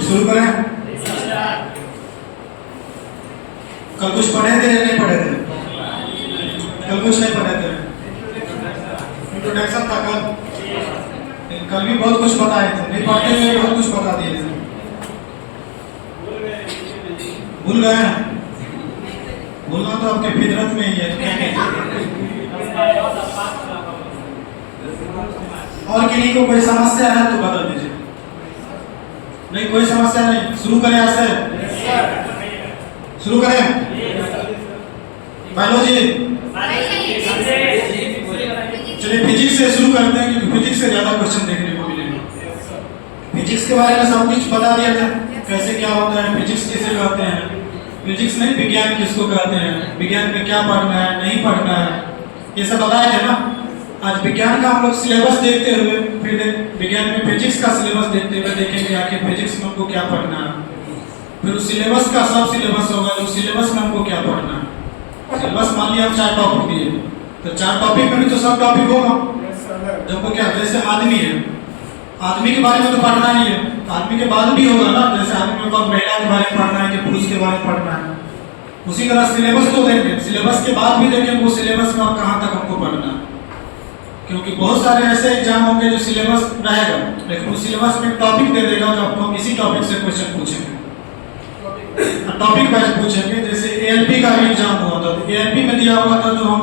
शुरू करें। कल कुछ पढ़े थे या नहीं पढ़े थे? कल कुछ नहीं पढ़े थे, इंट्रोडक्शन था कल। कल भी बहुत कुछ बताए थे, नहीं पढ़ते हुए बहुत कुछ बता दिए थे। भूल गए? भूलना तो आपके फितरत में ही है, क्या कहते। और किन्हीं को कोई समस्या है तो बता दीजिए। नहीं, कोई समस्या नहीं। शुरू करें आज से? शुरू करें। बायोलॉजी, चलिए फिजिक्स से शुरू करते हैं क्योंकि फिजिक्स से ज्यादा क्वेश्चन देखने को मिलेंगे। फिजिक्स के बारे में सब कुछ बता दिया था, कैसे क्या होता है, फिजिक्स किसे कहते हैं, फिजिक्स नहीं विज्ञान किसको कहते हैं, विज्ञान में क्या पढ़ना है नहीं पढ़ना है, ये सब बताए थे ना। आज विज्ञान का हम लोग सिलेबस देखते हुए फिर विज्ञान में फिजिक्स का सिलेबस देखते हुए देखेंगे आखिर फिजिक्स में हमको क्या पढ़ना है। फिर उस सिलेबस का सब सिलेबस होगा, उस सिलेबस में हमको क्या पढ़ना है। सिलेबस मान लिया हम 4 टॉपिक दिए, तो 4 टॉपिक में भी तो सब टॉपिक होगा। जब वो क्या, जैसे आदमी है, आदमी के बारे में तो पढ़ना ही है, आदमी के बाद भी होगा ना। जैसे आदमी को महिला के बारे में पढ़ना है कि पुरुष के बारे में पढ़ना है, उसी तरह सिलेबस तो देंगे, सिलेबस के बाद भी देखेंगे वो सिलेबस में कहाँ तक हमको पढ़ना है। क्योंकि बहुत सारे ऐसे एग्जाम होंगे जो सिलेबस रहेगा, लेकिन उस सिलेबस में टॉपिक दे देगा जो आपको हम इसी टॉपिक से क्वेश्चन पूछेंगे, टॉपिक वाइज पूछेंगे। जैसे एएलपी का भी एग्जाम हुआ था, तो एएलपी में दिया हुआ था जो हम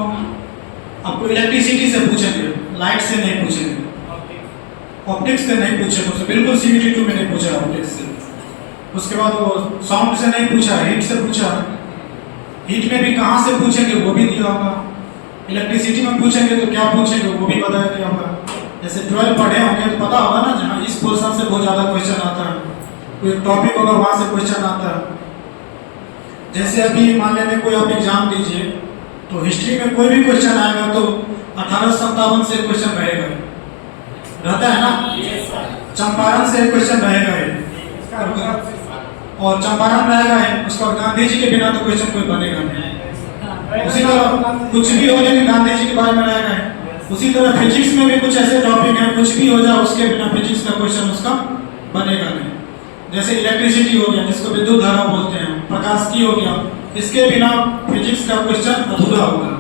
आपको इलेक्ट्रिसिटी से पूछेंगे, लाइट से नहीं पूछेंगे, ऑप्टिक्स से नहीं पूछेंगे, उससे बिल्कुल सीबीटी 2 में नहीं पूछा ऑप्टिक्स से। उसके बाद वो साउंड से नहीं पूछा, हीट से पूछा, हीट में भी कहाँ से पूछेंगे वो भी दिया होगा। इलेक्ट्रिसिटी में पूछेंगे तो क्या पूछेंगे वो भी बताया गया होगा। जैसे 12 पढ़े होंगे तो पता होगा ना, जहाँ इस पोर्शन से बहुत ज़्यादा क्वेश्चन आता है, कोई टॉपिक होगा वहाँ से क्वेश्चन आता है। जैसे अभी मान लेते कोई आप एग्जाम दीजिए तो हिस्ट्री में कोई भी क्वेश्चन आएगा तो 1857 से क्वेश्चन रहेगा, रहता है ना। चंपारण से क्वेश्चन रहेगा और चंपारण रहेगा है, उसके बाद गांधी जी के बिना तो क्वेश्चन कोई बनेगा नहीं। उसी तरह कुछ भी हो लेकिन गांधी जी के बारे में रहेगा है। उसी तरह फिजिक्स में भी कुछ ऐसे टॉपिक हैं, कुछ भी हो जाए उसके बिना फिजिक्स का क्वेश्चन उसका बनेगा नहीं। जैसे इलेक्ट्रिसिटी हो गया, जिसको विद्युत धारा बोलते हैं, प्रकाश की हो गया, इसके बिना फिजिक्स का क्वेश्चन अधूरा होगा।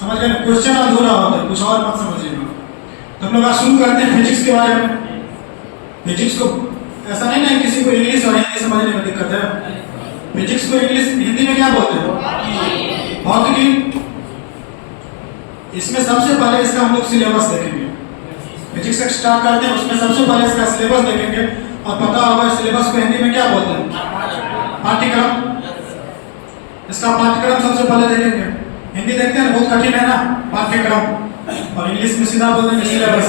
समझ गए? क्वेश्चन अधूरा होता है, कुछ और मत समझिएगा। तो हम लोग आज शुरू करते हैं फिजिक्स के बारे में। फिजिक्स को ऐसा नहीं ना किसी को इंग्लिश और हिंदी समझने में दिक्कत है। फिजिक्स को इंग्लिश हिंदी में क्या बोलते हैं? भौतिकी। इसमें सबसे पहले इसका हम लोग सिलेबस देखेंगे। फिजिक्स से स्टार्ट करते हैं, उसमें सबसे पहले इसका सिलेबस देखेंगे और पता होगा सिलेबस को हिंदी में क्या बोलते हैं? पाठ्यक्रम। इसका पाठ्यक्रम सबसे पहले देखेंगे। हिंदी देखते हैं बहुत कठिन है ना, पाठ्यक्रम, और इंग्लिश में सीधा बोल देंगे सिलेबस।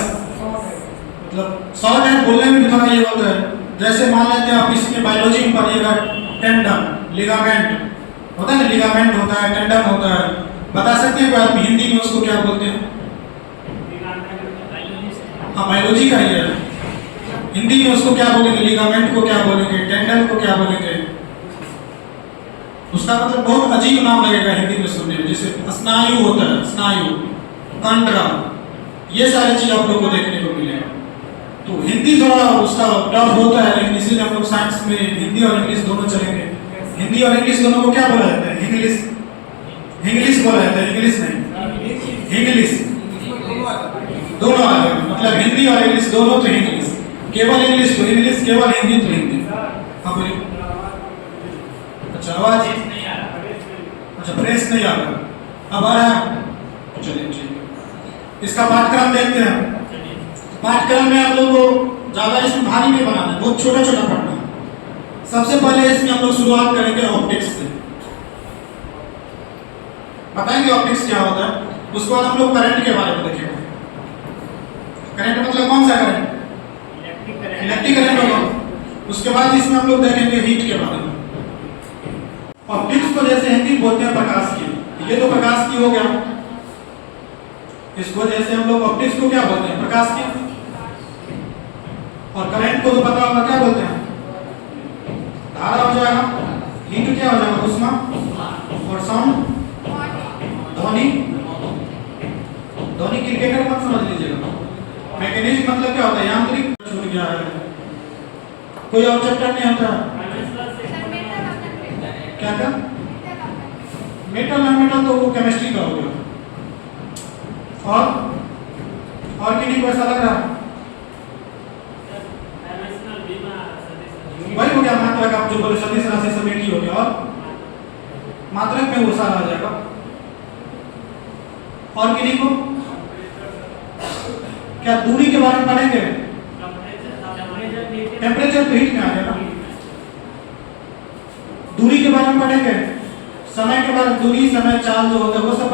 मतलब शॉर्ट हैंड बोलने में भी थोड़ा ये होता है। जैसे मान लेते हैं आप इसमें बायोलॉजी में पढ़िएगा, टेंडन, लिगामेंट होता है ना, लिगामेंट होता है, टेंडन होता है। बता सकते हैं आप हिंदी में उसको क्या बोलते हैं? हाँ, बायोलॉजी का ही है। हिंदी में उसको क्या बोलेंगे? लिगामेंट को क्या बोलेंगे? टेंडन को क्या बोलेंगे? उसका मतलब बहुत अजीब नाम लगेगा हिंदी में सुनने में, जैसे स्नायु होता है, स्नायु, कंडरा, ये सारी चीज आप लोग को देखने को मिलेगा। तो हिंदी थोड़ा उसका टफ होता है, लेकिन इसीलिए हम लोग साइंस में हिंदी और इंग्लिश दोनों चलेंगे। हिंदी और इंग्लिश दोनों को क्या बोला जाता है? इंग्लिश, इंग्लिश बोला जाता है, इंग्लिश नहीं, इंग्लिश दोनों आ गए। मतलब हिंदी और इंग्लिश दोनों तो इंग्लिश, केवल इंग्लिश तो इंग्लिश, केवल हिंदी तो हिंदी। हाँ बोलिए। अच्छा, आवाज, अच्छा फ्रेश नहीं आ रहा, अब आ रहा है? चलिए ठीक है। इसका पाठ्यक्रम देखते हैं। पाठ्यक्रम में हम लोग को ज्यादा इसमें भारी नहीं बनाना है, बहुत छोटा छोटा पढ़ना है। सबसे पहले इसमें हम लोग शुरुआत करेंगे ऑप्टिक्स से। बताएंगे ऑप्टिक्स क्या होता है, उसके बाद हम लोग करंट के बारे में देखेंगे। करंट मतलब कौन सा करंट? इलेक्ट्रिक करंट होगा। उसके बाद इसमें हम लोग देखेंगे हीट के बारे में। ऑप्टिक्स को जैसे हिंदी बोलते हैं प्रकाश की, ये तो प्रकाश की हो गया। इसको जैसे हम लोग ऑप्टिक्स को क्या बोलते हैं? प्रकाश की। और करंट को तो पता होगा क्या बोलते हैं? धारा हो जाएगा। हीट क्या हो जाएगा? ऊष्मा। और साउंड, ध्वनि। ध्वनि क्रिकेटर मत समझ लीजिएगा, मैकेनिज्म मतलब क्या होता है? यांत्रिक। छूट गया है कोई और चैप्टर नहीं होता? क्या क्या? मेटल नॉन मेटल तो वो केमिस्ट्री का हो गया। और किन्हीं को ऐसा लग रहा? वही हो गया मात्रक, आप जो बोले सदिश राशि सब एक ही हो गया। और मात्रक में वो सारा आ जाएगा। और किन्हीं को क्या दूरी के बारे में पढ़ेंगे? टेम्परेचर तो हीट में आ गया ना। दूरी के बारे में पढ़ेंगे, समय के बारे में, दूरी समय चाल जो होता है वो सब